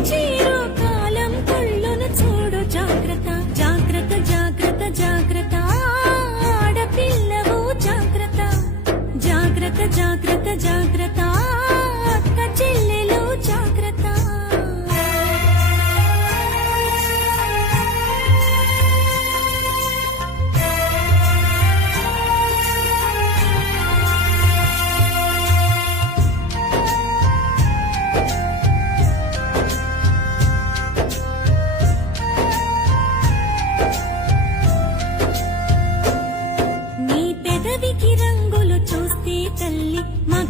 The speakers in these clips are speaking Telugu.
చేరు కళ్ళున చూడు జాగ్రత్త జాగ్రత్త జాగ్రత్త జాగ్రత్త. ఆడపిల్లవు జాగ్రత్త జాగ్రత్త జాగ్రత్త జాగ్రత్త.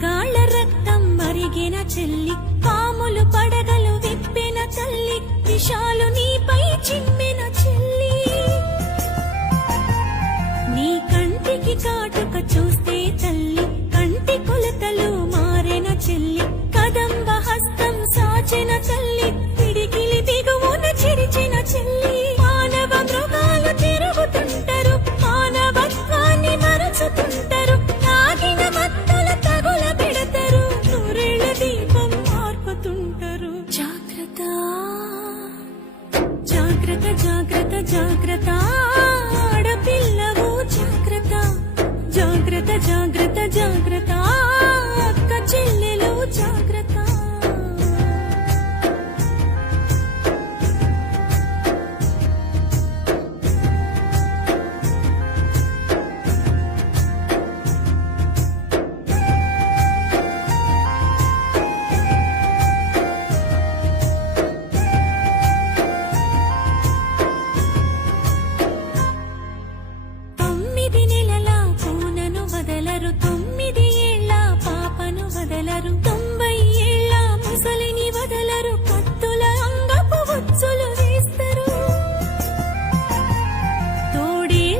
మగాళ్ళ రక్తం మరిగిన చెల్లి పాములు పడగలు విప్పిన తల్లి విశాలు జాగ్రత్త జాగ్రత్త జాగ్రత్త. ఆడపిల్లవు జాగ్రత్త. జాగ్రత్త జాగ్రత్త జాగ్రత్త. అక్క చెల్లె